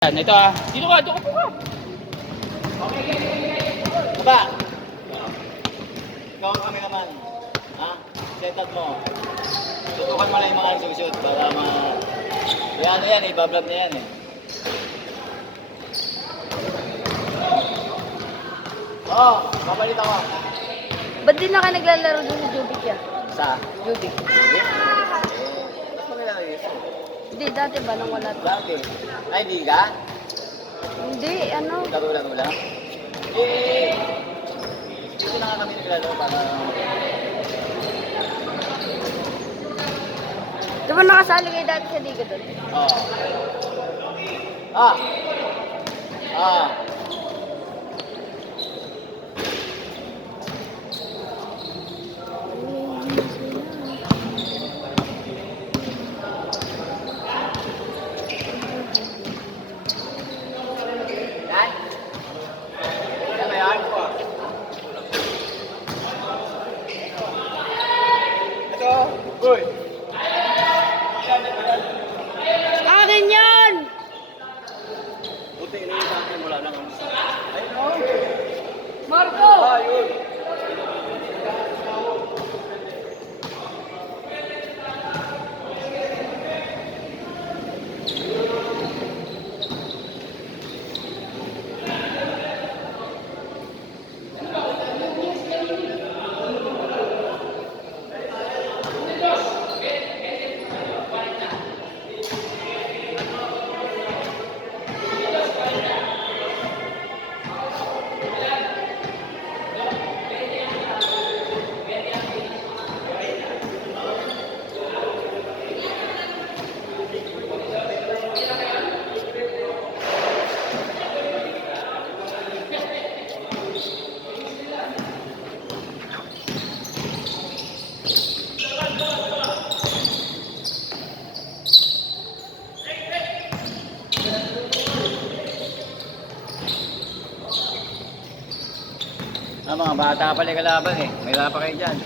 Yan, ito ah. Dito ka, dito ka. Baba! Ikaw kami naman. Ha? Set up mo. Tutukan mo lang yung mga nagsushoot para Yan, yan, ibablog na yan eh. Oo, papalit ako. Ba't di na ka naglalaro doon sa Jubic yan? Sa? Jubic. Ba't mo kailangan yun? Hindi, dati ba nang wala to? Dati. Ay, di ka? Hindi, ano? Laro-laro lang? Eh, dito na nga kami naglalaro para... Di ba nakasali kayo dati sa Liga doon? Oo. Ah! Ah! Yan? Yan ba yan? Ito! Uy! Akin yan! Buti na yung sa akin, wala nang ayun o! Marco! Ayun! Mga bata pala kalaban eh. May pa kayo dyan.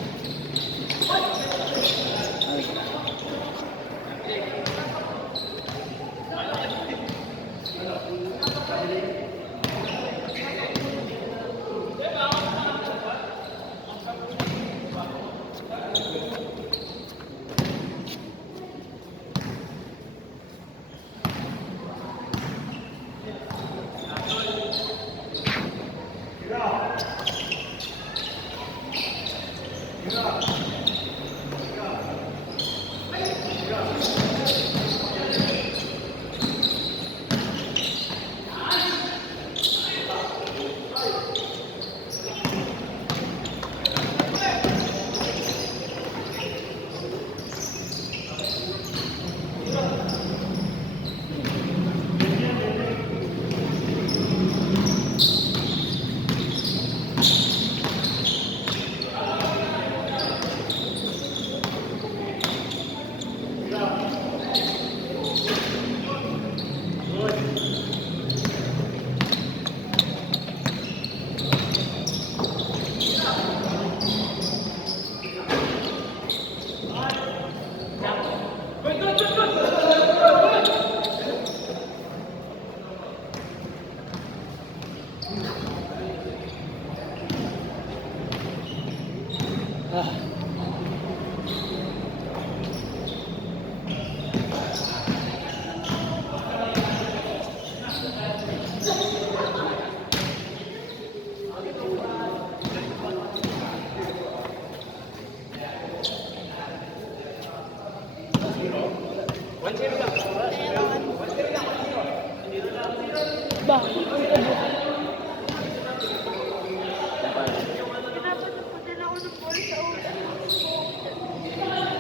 Ba?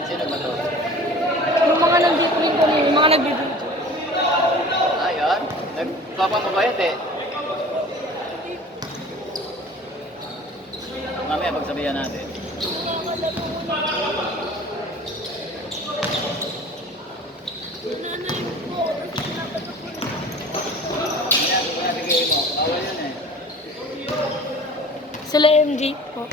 Sino ba to? Yung mga nandito rin kami, yung mga nagbibidyo. Ayun. Nagpapamabayad eh. Mamaya pagsabihan natin. Yan, bigay mo. Bawal yun eh. Sila MG po.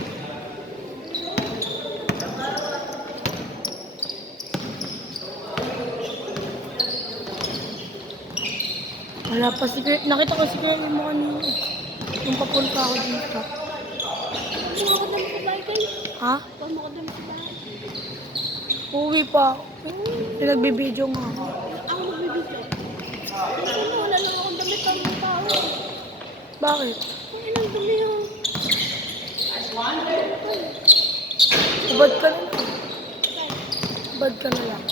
Wala pa si Kurt. Nakita ko si Kurt yung mga kanina. Nung papunta ako dito. Ha? Uwi pa ako. Pinagbibideo nga ako. Wala lang akong damit ang mga tao. Bakit? Ang inang dumi yung... Ubad ka na lang. Ubad ka na lang.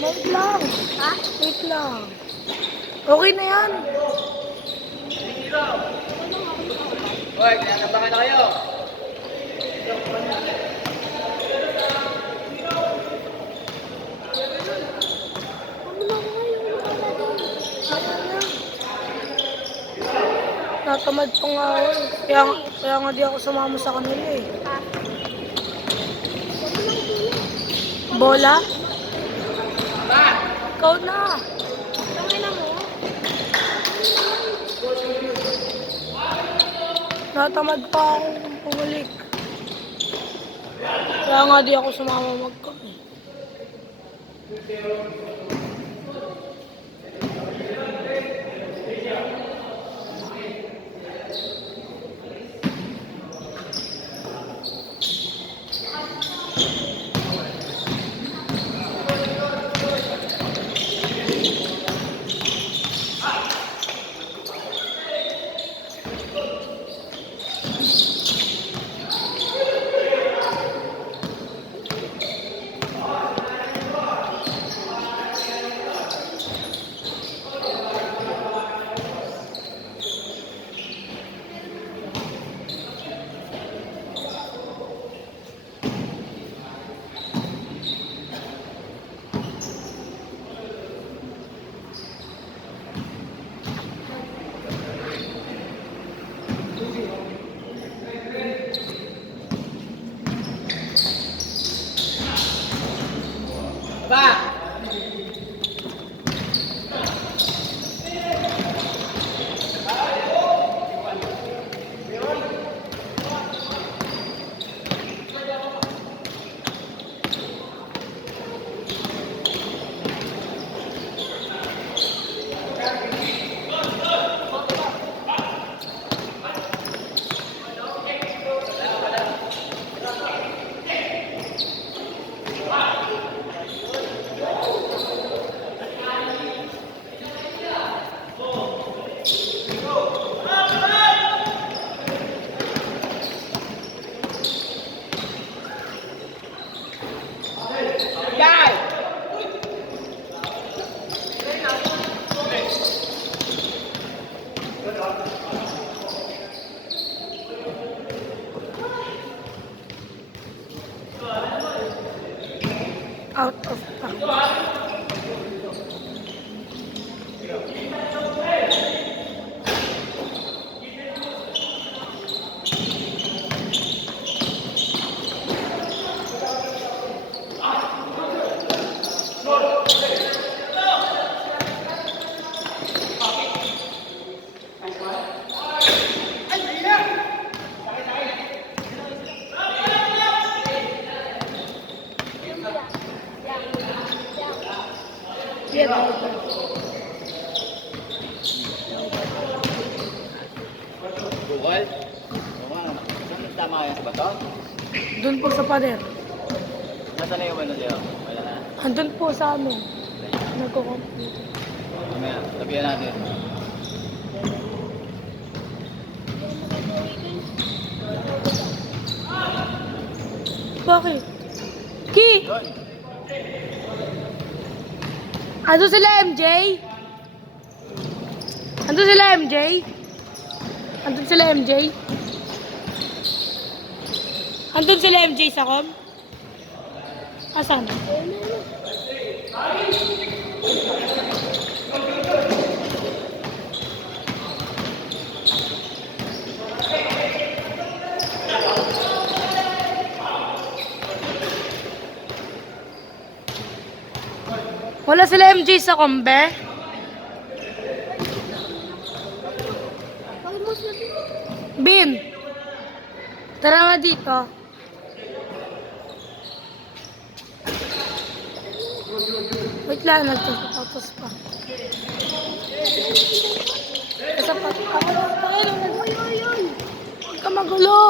Wait lang. Ha? Wait lang. Okay na yan. Hoy, kinakabahan na kayo. Natamad pa nga ako eh. Kaya nga di ako sumama sa kanila eh. Bola? Ikaw na. Natamad pa ako pumalik. Kaya nga di ako sumama magkape. Ba! Out of town. Yeah, Bukol? Oo nga. Saan tama yan sa bato? doon po sa pader. Nasaan na yung ano sa'yo? Wala na. Andun po sa amin. Nagko-computer. Mamaya, tabihan natin. Bakit? Ki! Doon. Andun sila MJ? Andun sila MJ? Andun sila MJ? Andun sila MJ sa com? Asan? Wala sila MJ sa kombe? Bin! Tara nga dito. Wait lang, nagtasapatos pa. Basta pa. Ako lang. Uy, uy, uy. Huwag ka magulo.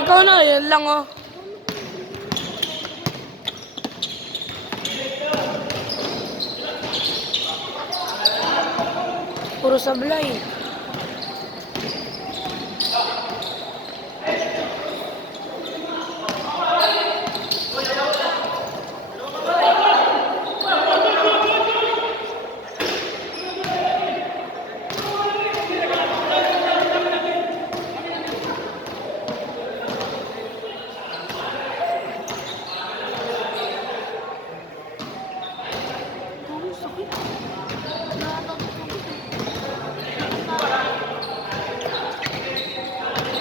Ikaw na, yan lang oh. Puro sablay.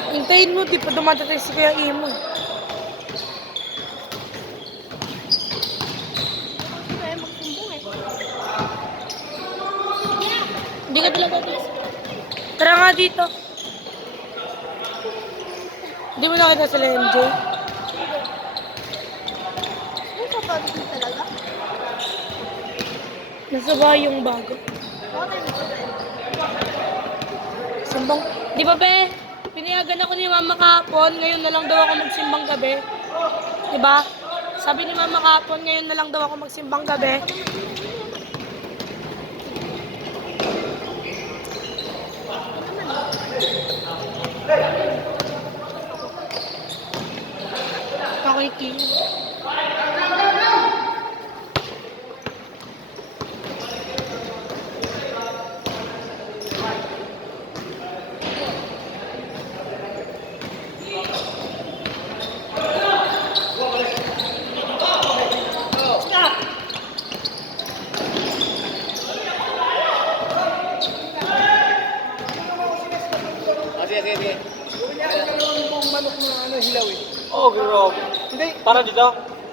Hintayin mo, di pa dumatatay si Kuya Imo. Kaya magsumbong eh. Hindi ka talaga tis. Tara nga dito. Hindi mo nakita sila MJ? Ano ka pa dito talaga? Nasa bahay yung bago. Bakit? Simbang. Di ba be? Pinayagan ako ni Mama kahapon. Ngayon na lang daw ako magsimbang gabi. Di ba? Sabi ni Mama kahapon, ngayon na lang daw ako magsimbang gabi. Ako'y king. Ah, sige, sige, sige. Oh, grabe. Hindi, Para dito?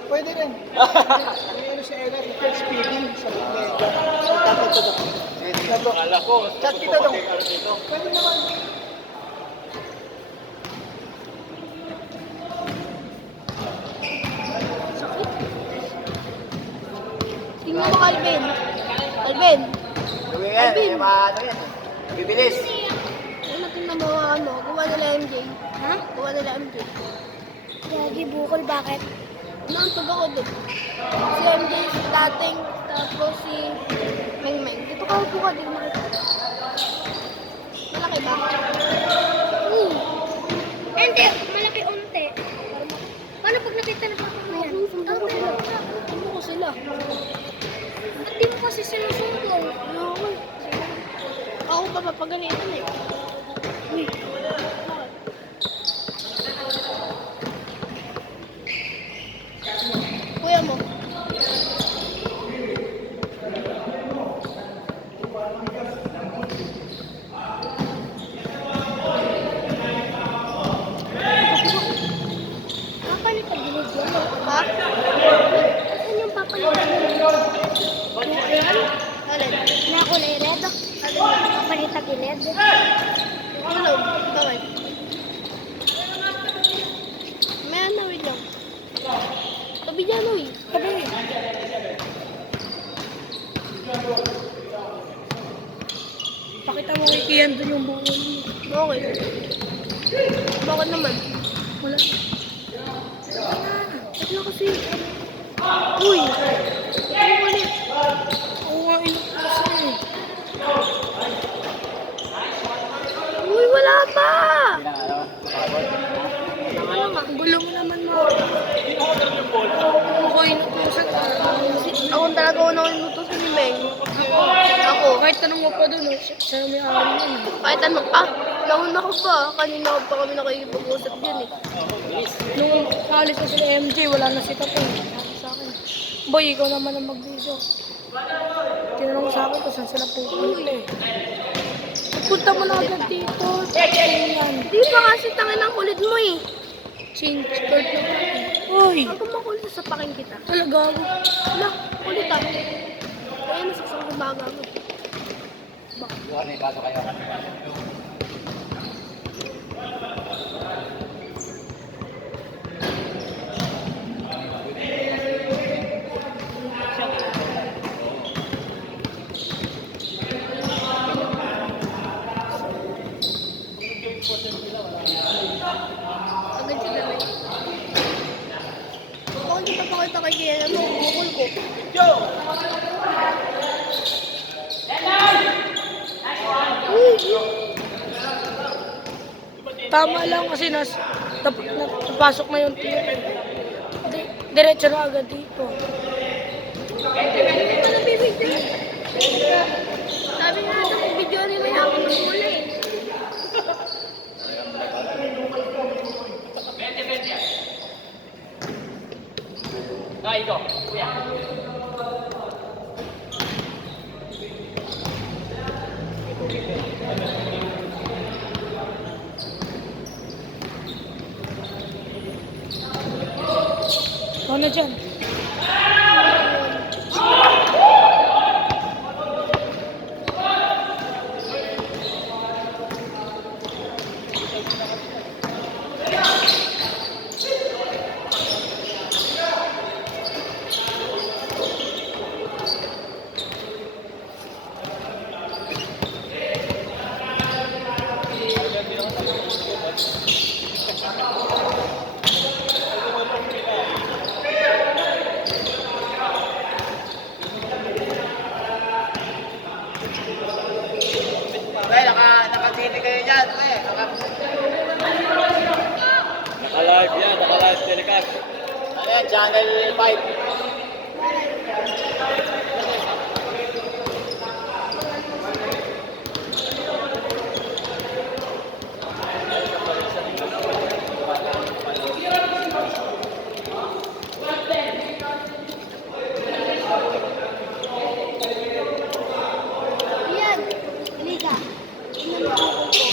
pwede rin. May ano si Ella, request speeding sa medya. Tatag ko daw. Sige, sige. Tatlo. Akala ko. Chat kita daw. Ano dito? Pwede naman. Tingnan mo, Calvin. Calvin. Gawin yan. Alvin. Yung mga ano yan. Bibilis. Tingnan mo ano, gawa nila MJ. Ha? Gawa nila MJ. Lagi bukol, bakit? Naantog ako doon. Si MJ, si Dating, tapos si Meng Meng. Dito ka upo ka, di mo makita. Malaki ba? Hindi, malaki unti. Paano pag nakita na papamayan? Sumbong ko sila. Sumbong ko sila. Ba't di mo kasi sinusumbong? Ayoko. Ako pa mapaganitan eh. Uy. Kuya mo. Papalit ang ginod yun. Ha? Saan yung papalit? Alin? Na kulay red. Papalit ang ginod. Ulog. Bakit? May ano, wait lang. Tabi dyan, uy. Sabi, pakita mo kay Kian dun yung bukol mo. Okay. Bakit naman? Wala. Ba't na kasi? Uy! Ano ulit? Oo nga, ino kasi. Uy, wala pa! Ano, Ang gulo mo naman mo. Ako inutusan ka. Ako talaga unang inutusan ni Meng. Ako. Kahit tanong mo pa dun, siya may ari yun. Kahit ano, nauna ko pa. Kanina pa kami nakikipag-usap dyan eh. Nung kaalis na sila MJ, wala na si Tatay. Sabi sa akin, boy, ikaw naman ang mag-video. Tinanong sa akin kung saan sila pupunta eh. Punta mo na agad dito. Tingnan. Di ba kasi tangin ang kulit mo eh. Change card na ba? Uy! Ako makulit sa paking kita. Talaga ako. Wala, kulit ah. Kaya nasaksak ang baga mo. Buwan na ipasok kayo. ito kay Kian, ano, bukol ko. Tama lang kasi napasok na yung tira. Diretso na agad dito. Hindi ko na bibigyan. Sabi nga, video rin may ako ng mula eh. Ay, ito. Kuya. Ano dyan? Pre, nakasini kayo dyan, pre. Naka-live yan, naka-live telecast. Ano yan, Channel 5. Yan. Liga. Tingnan mo ang bukol ko.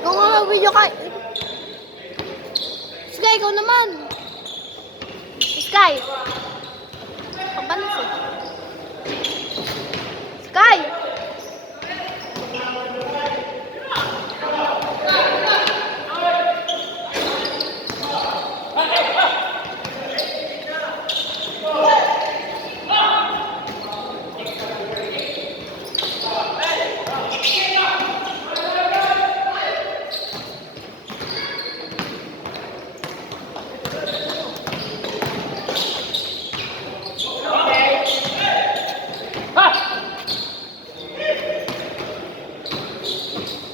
Ikaw nga mag-video ka. Sky, ikaw naman. Sky. Kapanas eh. Sky!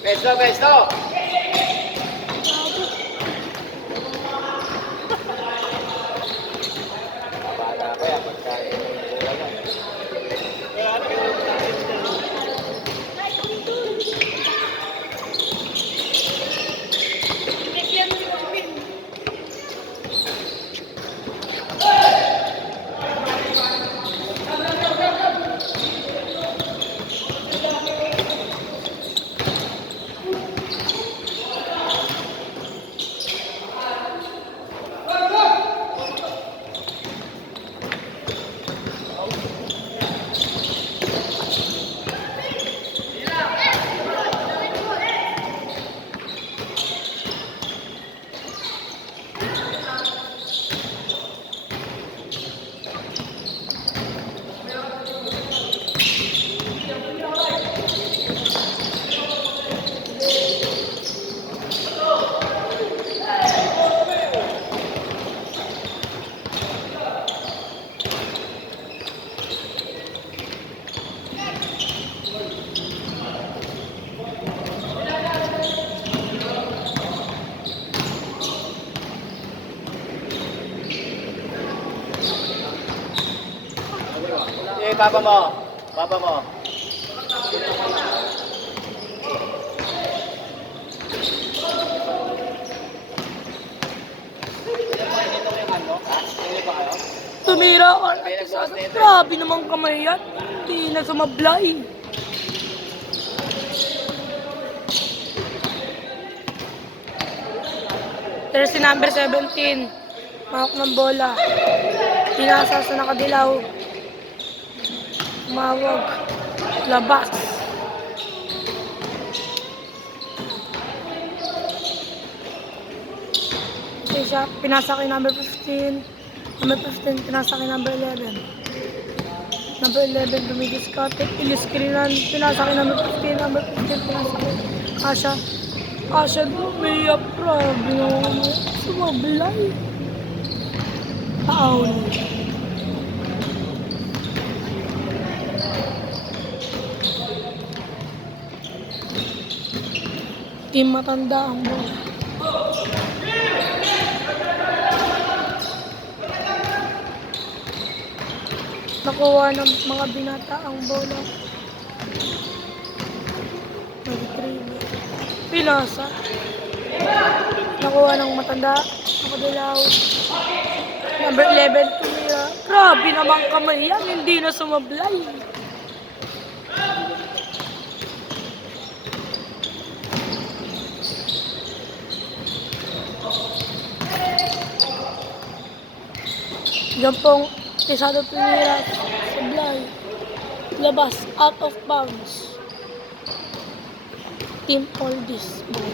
Pesto, pesto! Bata pa yan, pagkain ng bola yan. Sige, papa mo. Papa mo. Tumira ka na. Grabe naman kamay yan. Hindi na sumablay. Jersey number 17. Mahak ng bola. Pinasa sa nakadilaw. Tumawag. Labas. Okay siya. Pinasa kay number 15. Number 15. Pinasa kay number 11. Number 11. Dumidiskarte. Iliskrinan. Pinasa kay number 15. Number 15. Pinasa kay Asha. Asha Lumia. Grabe naman. Sumablay. Foul. Team matanda ang bola. Nakuha ng mga binata ang bola. Nag-retrieve. Pinasa. Nakuha ng matanda. Nakadilaw. Number 11, tumira. Grabe naman kamay yan. Hindi na sumablay. Diyan pong Pesado tumira. Sublay. Labas. Out of bounds. Team Oldies ball.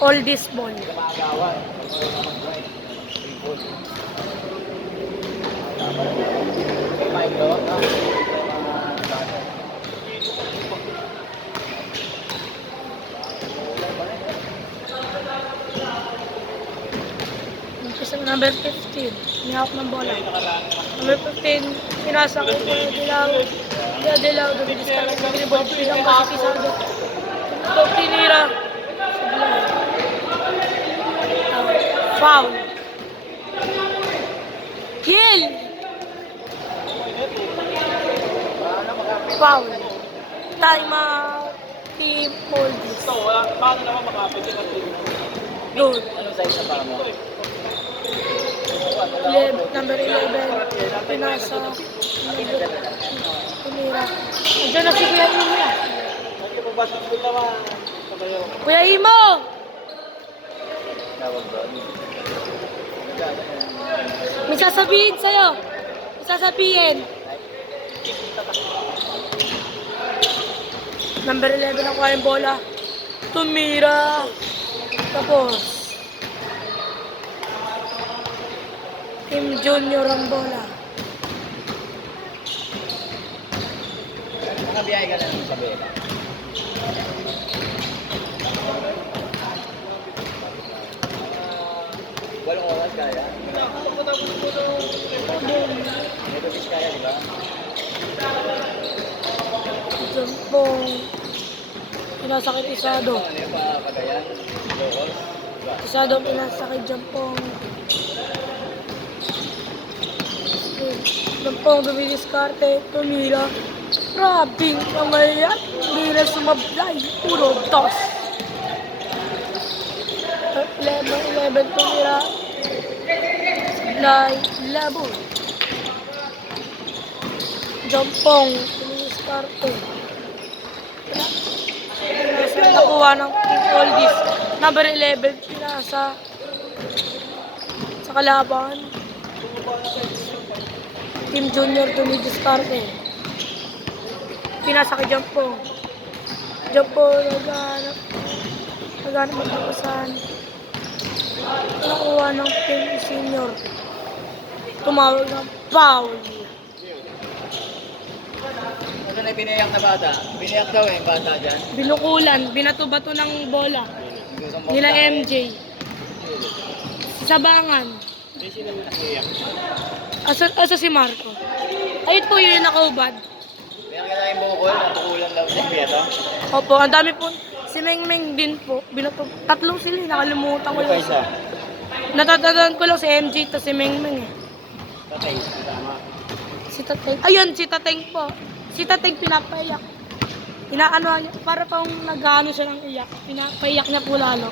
Oldies ball. Umpisa number 15. Nihawak ng bola. Number 15. Pinasa ko po Dilaw. Dilaw. Dumidiskarte. Binibol. Bilang ba si Pesado. Ito tinira. Foul. Kill. Foul. Time out. Team Oldies. Paano naman makapit yung Good. Ano size na pa mo? Number 11. Pinasa. Tumira. Andiyan na si Kuya Imo. Kuya Imo! Tawag doon. May sasabihin sa'yo. May sasabihin. Number 11 ang kuha yung bola. Tumira. Tapos. Team Junior ang bola. Nakabiyahe ka na ng sabi. Walong oras kaya. Ito bis kaya, di ba? Diyan pong pinasakit Isado. Ano yung pa Cagayan? Locals? Isado ang pinasakit dyan pong. Diyan pong dumidiskarte. Tumira. Grabing kamay yan. Hindi na sumablay. Puro toss. 11 tumira. Sublay. Labo. Jampong. Dumidiskarte. Pinasa. Nakuha ng Team Oldies. Number 11. Pinasa. Sa kalaban. Team Junior dumidiskarte. Pinasa kay Jampong. Jampong naghanap. Naghanap magkapasan. Nakuha ng Team Senior. Tumawag ng foul. Ano na yung binayak na bata? Binayak daw yung bata dyan. Binukulan. Binato-bato ng bola. Nila MJ. Sabangan. Asa si Marco. Ayun po yun yung nakaubad. Binayak ka na yung bukol, napukulan lang yung Pieto. Opo, ang dami po. Si Mengmeng din po. Binato. Tatlong sila. Nakalimutan ko lang. Natatandaan ko lang si MJ to si Mengmeng eh. Patay, tama. Si Tateng. Ayun, si Tateng po. Si Tateng pinapaiyak. Inaano niya, para pang nag-ano siya ng iyak. Pinapaiyak niya po lalo.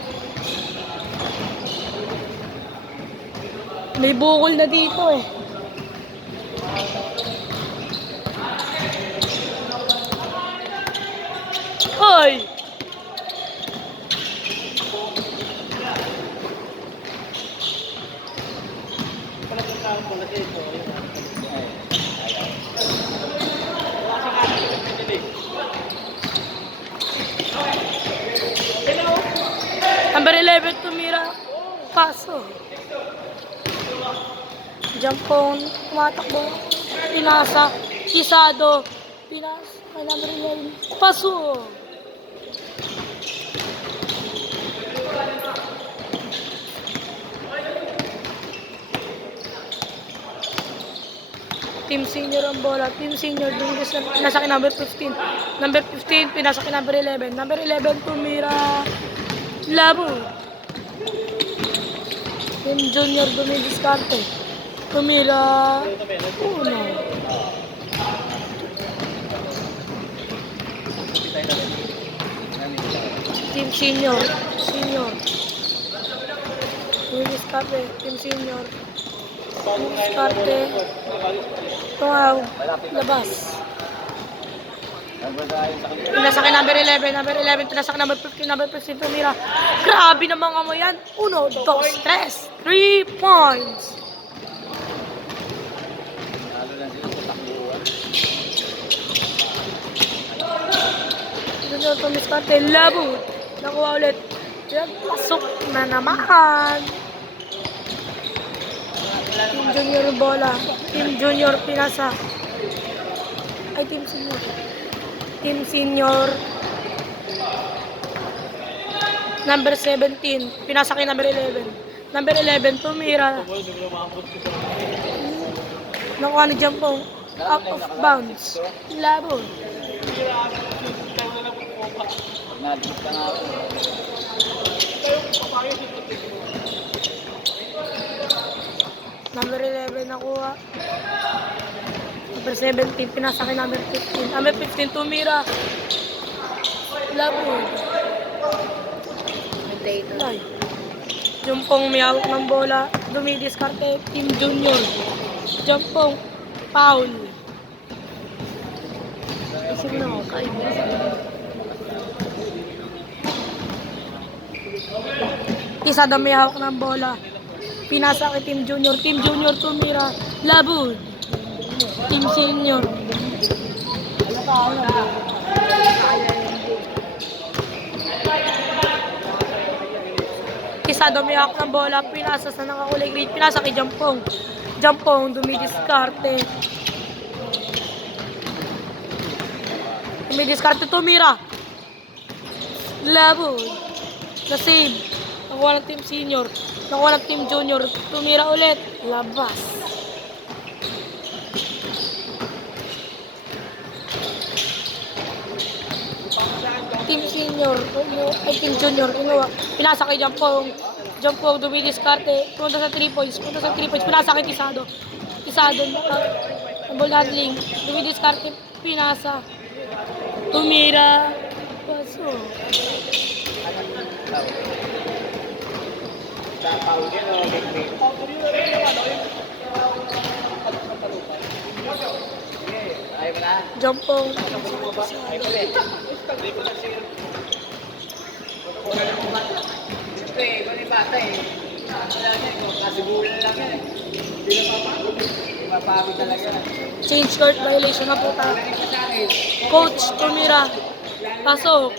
May bukol na dito eh. Hoy! Number 11, tumira. Paso. Jampon, tumatakbo. Pinasa. Kisado. Pinasa. Number 11. Paso. Team Senior ang bola. Team Senior, dumigis na. Pinasa kay number 15. Number 15, pinasa kay number 11. Number 11, tumira. Labo. Team Junior, dumidiskarte. Tumira. Uno. Team Senior. Senior. Dumidiskarte. Team Senior. Dumidiskarte. Tungaw. Labas. Pinasa kay number 11, number 11, pinasa kay number 15, number 15, tumira. Grabe na mga mo yan. 1, 2, 3, 3 points. Junior tumiskarte, labo. Nakuha ulit. Pasok na naman. Team Junior bola. Team Junior pinasa. Ay, Team Senior. Team Senior. Number 17. Pinasa kay number 11. Number 11, tumira. Nakuha ni Jampong. Out of bounds. Labo. Nagdip ka nga ako. Number 11 nakuha. Number 17, pinasa kay number 15. Number 15, tumira. Labo. Ay. Jumpong miyawak ng bola. Dumidiskarte. Team Junior. Jumpong. Foul. Isip na ako. Isa daw may hawak ng bola. Pinasa kay Team Junior. Team Junior tumira. Labo. Team Senior. Isa daw may hawak ng bola. Pinasa sa nakakulay green. Pinasa kay Jampong. Jampong dumidiskarte. Dumidiskarte tumira. Labo. Na-save. Nakuha ng Team Senior. Nakuha ng Team Junior. Tumira ulit. Labas. Team Senior. Ay, Team Junior. Inuwa. Pinasa kay Jampong. Jampong dumidiskarte. Punta sa 3 points. Punta sa 3 points. Pinasa kay Tisado. Tisado. Ball handling. Dumidiskarte. Pinasa. Tumira. Paso. Ayaw mo na? Jampong. Siyempre, kung yung bata eh. Kasibulan lang yan. Hindi na mapagod. Hindi mapagod talaga. Change court violation na po tayo. Coach, tumira. Pasok.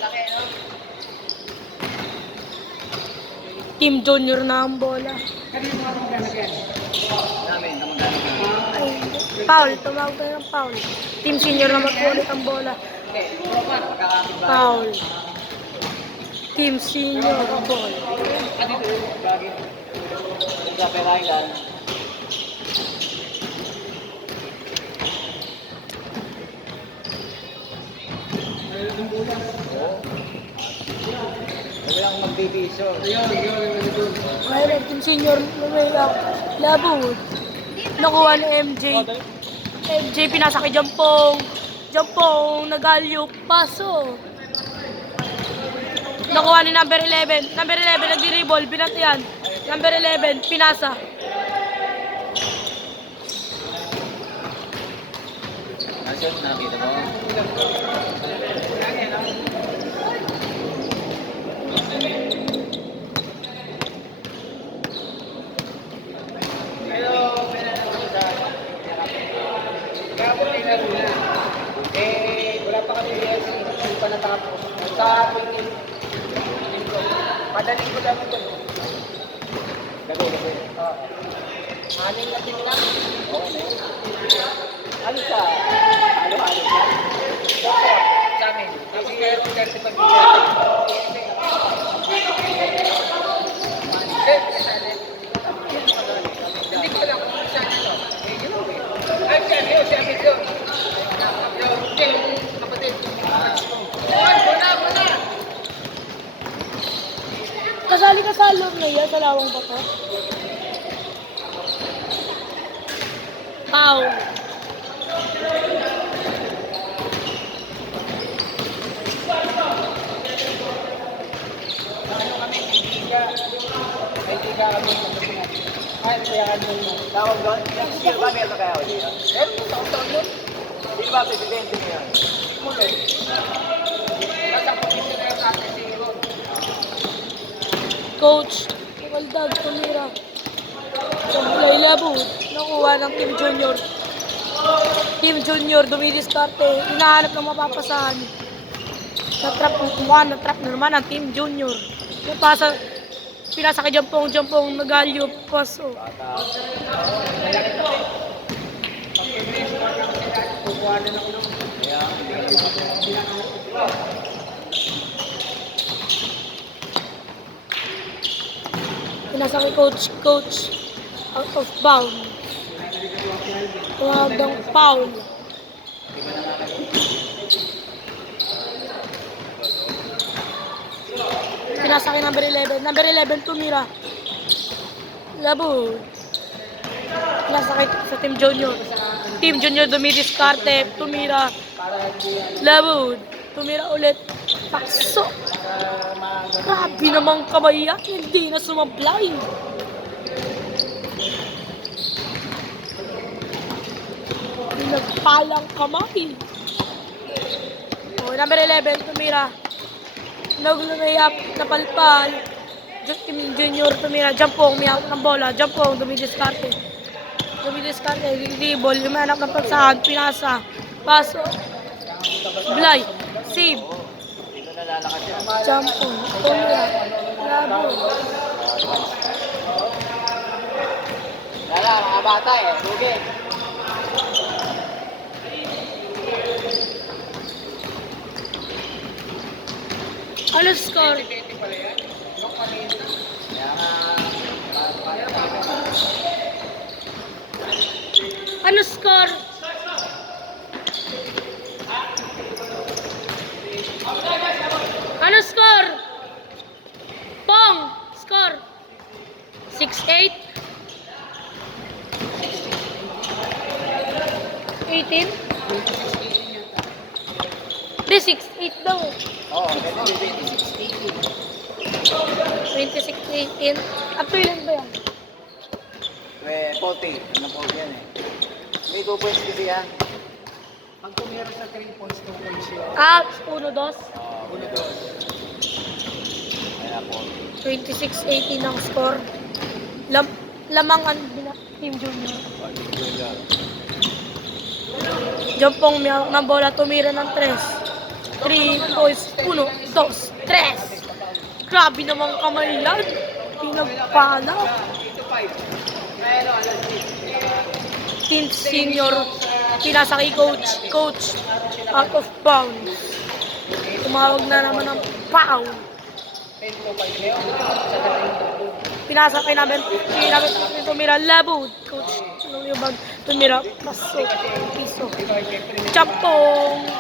Team Junior na ang bola. Namin, namagana na. Ay, foul. Tumawag tayo ng foul. Team Senior na magkulit ang bola. Foul. Team Senior ball. Sa Perailan. Wala lang magdiviso. Ayun, Team Senior lumayak. Labo. Nakuha ni MJ. MJ, pinasa kay Jampong. Jampong, nagalyo, paso. Nakuha ni number 11. Number 11, nagdi-revolve, binantiyan. Number 11, pinasa. Nasyon, nakita mo? Kahapon may laro na. Wala pa kami DLC. Hindi pa natapos. Sa 20. Madaling ko lang ito. Gago. Anin na din lang. Ano sa? Halo-halo siya? Sa amin. Tapos meron 35 hindi ko lang kung saan ito. Ay, siya yun. Yung kapatid. Ay, wala. Kasali ka sa loob na yan, sa lawang ba to? Foul. Ano kami, kaibigan kami. Ay, kaya kami. Tawag doon? Next year ba meron kayo dito? Taon-taon yun. Hindi ba presidente niya? Muli. Nasa komisyon na yung ate si Ron. Coach, Waldag, tumira. Sablay labo, nakuha ng Team Junior. Team Junior, dumidiskarte. Hinahanap ng mapapasahan. Na-trap na naman ang Team Junior. Napasa, pinasa kay Jampong, nagalyo, paso. Kukuha na ng ulo. Pinasa kay coach, out of bound. Tawag ng foul. Pinasa kay number 11. Number 11, tumira. Labo. Pinasa kay sa Team Junior. Team Junior dumidiskarte, tumira. Labo. Tumira ulit. Pakso. Grabe namang kamay yan. Hindi na sumablay. Nagpalang kamay. Oh, number 11, tumira. Naglumayap, napalpal. Team Junior, tumira. Jampong, may out ng bola. Jampong, dumidiskarte. Dribble, yung may anak ng pagsahan. Pinasa. Paso. Blay. Save. Dito nalalakad siya. Jampong, tumira. Labo. Lala, mga bata eh. Lugi. Ano score? Ano score? Ano score? Pong, score. 6-8. 18? 3-6-8 daw. Oo, 26-18. Up to ilan ba yan? 40. Ano po yan eh. May 2 points kasi yan. Pag tumira sa 3 points, 2 points yun. 1-2. Kaya po. 26-18 ang score. Lamang ang Team Junior. Jampong may hawak ng bola, tumira ng 3 points. 1, 2, 3. Grabe namang kamay yan. Pinagpala. Team Senior. Pinasa kay coach. Out of bounds. Tumawag na naman ng foul. Pinasa kay namin tumira labo. Coach, anong yung bag? Tumira, paso, piso. Jampong.